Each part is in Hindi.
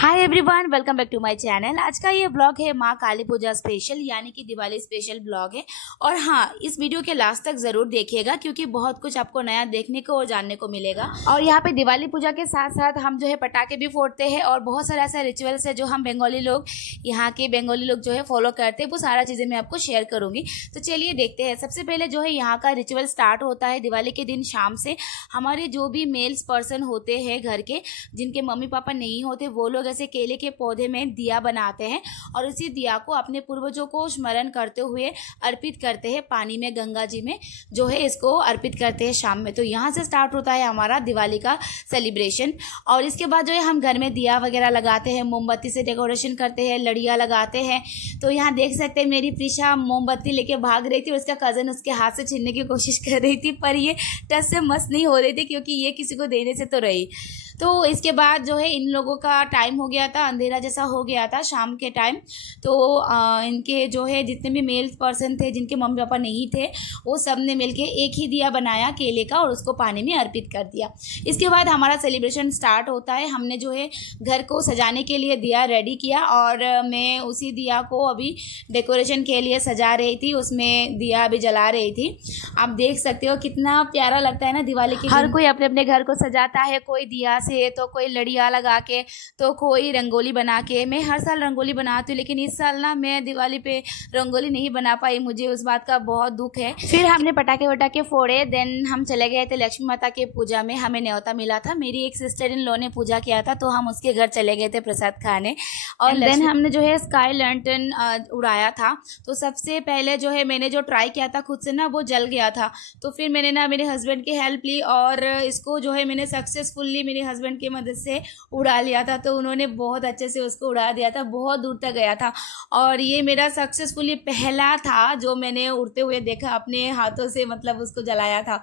Hi everyone, welcome back to my channel. आज का ये ब्लॉग है माँ काली पूजा स्पेशल यानी कि दिवाली स्पेशल ब्लॉग है। और हाँ, इस वीडियो के लास्ट तक ज़रूर देखिएगा क्योंकि बहुत कुछ आपको नया देखने को और जानने को मिलेगा। और यहाँ पे दिवाली पूजा के साथ साथ हम जो है पटाखे भी फोड़ते हैं और बहुत सारा ऐसा रिचुअल्स है जो हम बंगाली लोग, यहाँ के बंगाली लोग जो है फॉलो करते हैं। वो सारा चीज़ें मैं आपको शेयर करूँगी। तो चलिए देखते हैं। सबसे पहले जो है यहाँ का रिचुअल स्टार्ट होता है दिवाली के दिन शाम से। हमारे जो भी मेल्स पर्सन होते हैं घर के, जिनके मम्मी पापा नहीं होते, वो लोग ऐसे केले के पौधे में दिया बनाते हैं और उसी दिया को अपने पूर्वजों को स्मरण करते हुए अर्पित करते हैं पानी में, गंगा जी में जो है इसको अर्पित करते हैं शाम में। तो यहाँ से स्टार्ट होता है हमारा दिवाली का सेलिब्रेशन। और इसके बाद जो है हम घर में दिया वगैरह लगाते हैं, मोमबत्ती से डेकोरेशन करते हैं, लड़ियाँ लगाते हैं। तो यहाँ देख सकते हैं मेरी प्रिशा मोमबत्ती लेके भाग रही थी और उसका कज़न उसके हाथ से छीनने की कोशिश कर रही थी, पर ये टच से मस नहीं हो रही थी क्योंकि ये किसी को देने से तो रही। तो इसके बाद जो है इन लोगों का टाइम हो गया था, अंधेरा जैसा हो गया था शाम के टाइम। तो इनके जो है जितने भी मेल पर्सन थे जिनके मम्मी पापा नहीं थे, वो सब ने मिलके एक ही दिया बनाया केले का और उसको पानी में अर्पित कर दिया। इसके बाद हमारा सेलिब्रेशन स्टार्ट होता है। हमने जो है घर को सजाने के लिए दिया रेडी किया और मैं उसी दिया को अभी डेकोरेशन के लिए सजा रही थी, उसमें दिया भी जला रही थी। आप देख सकते हो कितना प्यारा लगता है ना दिवाली के। हर कोई अपने अपने घर को सजाता है, कोई दिया से तो कोई लड़ियाँ लगा के, तो कोई रंगोली बना के। मैं हर साल रंगोली बनाती हूँ लेकिन इस साल ना मैं दिवाली पे रंगोली नहीं बना पाई, मुझे उस बात का बहुत दुख है। फिर हमने पटाखे वटाखे फोड़े, देन हम चले गए थे लक्ष्मी माता के पूजा में। हमें न्योता मिला था, मेरी एक सिस्टर इन लॉ ने पूजा किया था तो हम उसके घर चले गए थे प्रसाद खाने। और देन हमने जो है स्काई लैंटर्न उड़ाया था। तो सबसे पहले जो है मैंने जो ट्राई किया था खुद से ना, वो जल गया था। तो फिर मैंने ना मेरे हस्बैंड की हेल्प ली और इसको जो है मैंने सक्सेसफुली मेरे हस्बैंड की मदद से उड़ा लिया था। तो उन्होंने बहुत अच्छे से उसको उड़ा दिया था, बहुत दूर तक गया था। और ये मेरा सक्सेसफुली पहला था जो मैंने उड़ते हुए देखा अपने हाथों से, मतलब उसको जलाया था।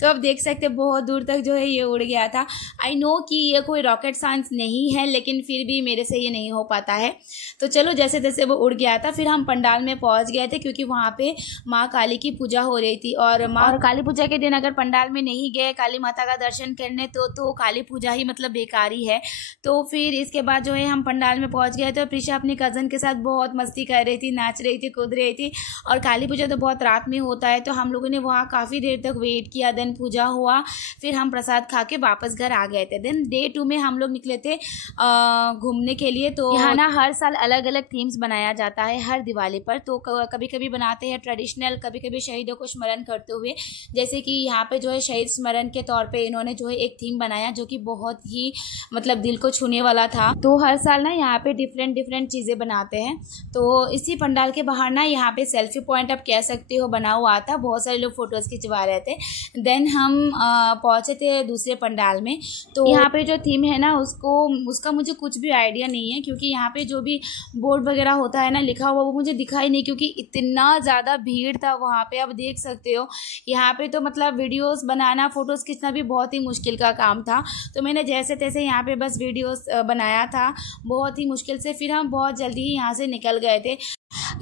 तो अब देख सकते बहुत दूर तक जो है ये उड़ गया था। आई नो कि ये कोई रॉकेट साइंस नहीं है लेकिन फिर भी मेरे से ये नहीं हो पाता है। तो चलो जैसे तैसे वो उड़ गया था। फिर हम पंडाल में पहुंच गए थे क्योंकि वहाँ पे माँ काली की पूजा हो रही थी। और माँ काली पूजा के दिन अगर पंडाल में नहीं गए काली माता का दर्शन करने तो काली पूजा ही मतलब बेकारी है। तो फिर इसके बाद जो है हम पंडाल में पहुंच गए थे। प्रिशा अपनी कज़न के साथ बहुत मस्ती कर रही थी, नाच रही थी, कूद रही थी। और काली पूजा तो बहुत रात में होता है तो हम लोगों ने वहाँ काफ़ी देर तक वेट किया। देन पूजा हुआ, फिर हम प्रसाद खा के वापस घर आ गए थे। देन डे 2 में हम लोग निकले थे घूमने के लिए। तो यहाँ ना हर साल अलग अलग थीम्स बनाया जाता है हर दिवाली पर। तो कभी कभी बनाते हैं ट्रेडिशनल, कभी कभी शहीदों को स्मरण करते हुए। जैसे कि यहाँ पे जो है शहीद स्मरण के तौर पे इन्होंने जो है एक थीम बनाया जो कि बहुत ही मतलब दिल को छूने वाला था। तो हर साल ना यहाँ पे डिफरेंट चीज़ें बनाते हैं। तो इसी पंडाल के बाहर ना यहाँ पे सेल्फी पॉइंट आप कह सकते हो बना हुआ था, बहुत सारे लोग फोटोज़ खिंचवा रहे थे। देन हम पहुँचे थे दूसरे पंडाल में। तो यहाँ पे जो थीम है ना उसका मुझे कुछ भी आइडिया नहीं है क्योंकि यहाँ पे जो भी बोर्ड वगैरह होता है ना लिखा हुआ, वो मुझे दिखाई नहीं क्योंकि इतना ज़्यादा भीड़ था वहाँ पे। आप देख सकते हो यहाँ पे तो मतलब वीडियोस बनाना, फोटोज़ खींचना भी बहुत ही मुश्किल का काम था। तो मैंने जैसे तैसे यहाँ पे बस वीडियोस बनाया था बहुत ही मुश्किल से। फिर हम बहुत जल्दी ही यहाँ से निकल गए थे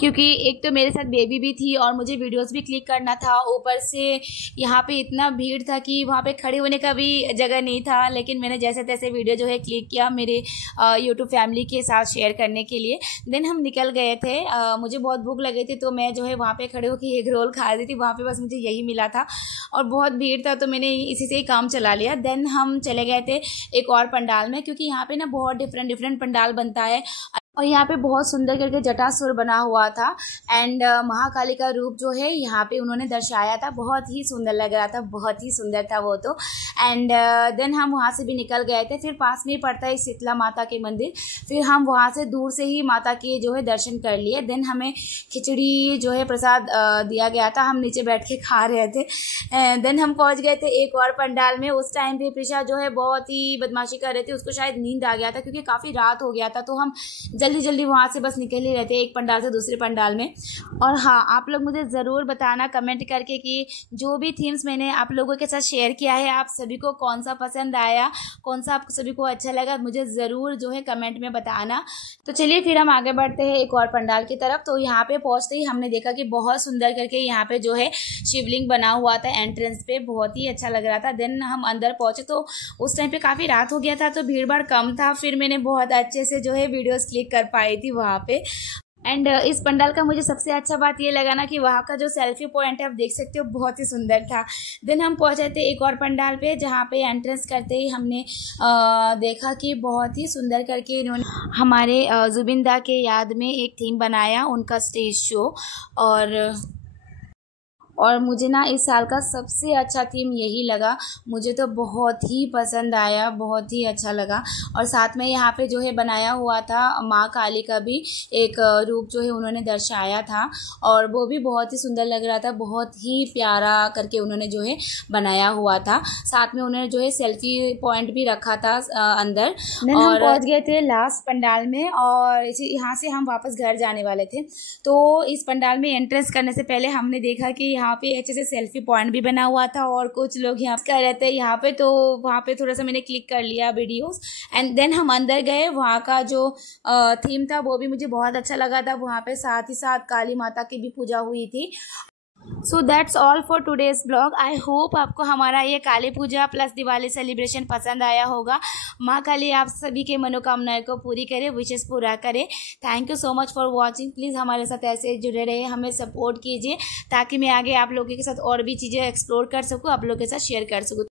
क्योंकि एक तो मेरे साथ बेबी भी थी और मुझे वीडियोस भी क्लिक करना था। ऊपर से यहाँ पे इतना भीड़ था कि वहाँ पे खड़े होने का भी जगह नहीं था। लेकिन मैंने जैसे तैसे वीडियो जो है क्लिक किया मेरे यूट्यूब फैमिली के साथ शेयर करने के लिए। देन हम निकल गए थे। मुझे बहुत भूख लगी थी तो मैं जो है वहाँ पे खड़े होकर एग रोल खा रही थी। वहाँ पे बस मुझे यही मिला था और बहुत भीड़ था तो मैंने इसी से ही काम चला लिया। देन हम चले गए थे एक और पंडाल में क्योंकि यहाँ पे ना बहुत डिफरेंट पंडाल बनता है और यहाँ पे बहुत सुंदर करके जटासुर बना हुआ था। एंड महाकाली का रूप जो है यहाँ पे उन्होंने दर्शाया था, बहुत ही सुंदर लग रहा था, बहुत ही सुंदर था वो तो। एंड देन हम वहाँ से भी निकल गए थे। फिर पास में ही पड़ता है शीतला माता के मंदिर। फिर हम वहाँ से दूर से ही माता के जो है दर्शन कर लिए। देन हमें खिचड़ी जो है प्रसाद दिया गया था, हम नीचे बैठ के खा रहे थे। देन हम पहुँच गए थे एक और पंडाल में। उस टाइम पे प्रिशा जो है बहुत ही बदमाशी कर रहे थे, उसको शायद नींद आ गया था क्योंकि काफ़ी रात हो गया था। तो हम जल्दी जल्दी वहाँ से बस निकल ही रहते हैं एक पंडाल से दूसरे पंडाल में। और हाँ, आप लोग मुझे ज़रूर बताना कमेंट करके कि जो भी थीम्स मैंने आप लोगों के साथ शेयर किया है, आप सभी को कौन सा पसंद आया, कौन सा आप सभी को अच्छा लगा, मुझे ज़रूर जो है कमेंट में बताना। तो चलिए फिर हम आगे बढ़ते हैं एक और पंडाल की तरफ। तो यहाँ पे पहुँचते ही हमने देखा कि बहुत सुंदर करके यहाँ पे जो है शिवलिंग बना हुआ था एंट्रेंस पे, बहुत ही अच्छा लग रहा था। देन हम अंदर पहुँचे तो उस टाइम पे काफ़ी रात हो गया था, तो भीड़ भाड़ कम था, फिर मैंने बहुत अच्छे से जो है वीडियोज़ क्लिक कर पाई थी वहाँ पे। एंड इस पंडाल का मुझे सबसे अच्छा बात ये लगा ना कि वहाँ का जो सेल्फी पॉइंट है आप देख सकते हो, बहुत ही सुंदर था। देन हम पहुँचे थे एक और पंडाल पे, जहाँ पे एंट्रेंस करते ही हमने देखा कि बहुत ही सुंदर करके इन्होंने हमारे जुबिन दा के याद में एक थीम बनाया, उनका स्टेज शो। और मुझे ना इस साल का सबसे अच्छा थीम यही लगा, मुझे तो बहुत ही पसंद आया, बहुत ही अच्छा लगा। और साथ में यहाँ पे जो है बनाया हुआ था माँ काली का भी एक रूप जो है उन्होंने दर्शाया था, और वो भी बहुत ही सुंदर लग रहा था, बहुत ही प्यारा करके उन्होंने जो है बनाया हुआ था। साथ में उन्होंने जो है सेल्फी पॉइंट भी रखा था अंदर। और पहुँच गए थे लास्ट पंडाल में, और यहाँ से हम वापस घर जाने वाले थे। तो इस पंडाल में एंट्रेंस करने से पहले हमने देखा कि यहाँ पे अच्छे से सेल्फी पॉइंट भी बना हुआ था, और कुछ लोग यहाँ कर रहे थे यहाँ पे, तो वहाँ पे थोड़ा सा मैंने क्लिक कर लिया वीडियोस। एंड देन हम अंदर गए, वहाँ का जो थीम था वो भी मुझे बहुत अच्छा लगा था। वहाँ पे साथ ही साथ काली माता की भी पूजा हुई थी। So that's all for today's blog. I hope आपको हमारा ये काली पूजा प्लस दिवाली सेलिब्रेशन पसंद आया होगा। माँ काली आप सभी के मनोकामनाएं को पूरी करे, विशेष पूरा करे। Thank you so much for watching. Please हमारे साथ ऐसे जुड़े रहे, हमें सपोर्ट कीजिए, ताकि मैं आगे आप लोगों के साथ और भी चीज़ें एक्सप्लोर कर सकूँ, आप लोगों के साथ शेयर कर सकूँ।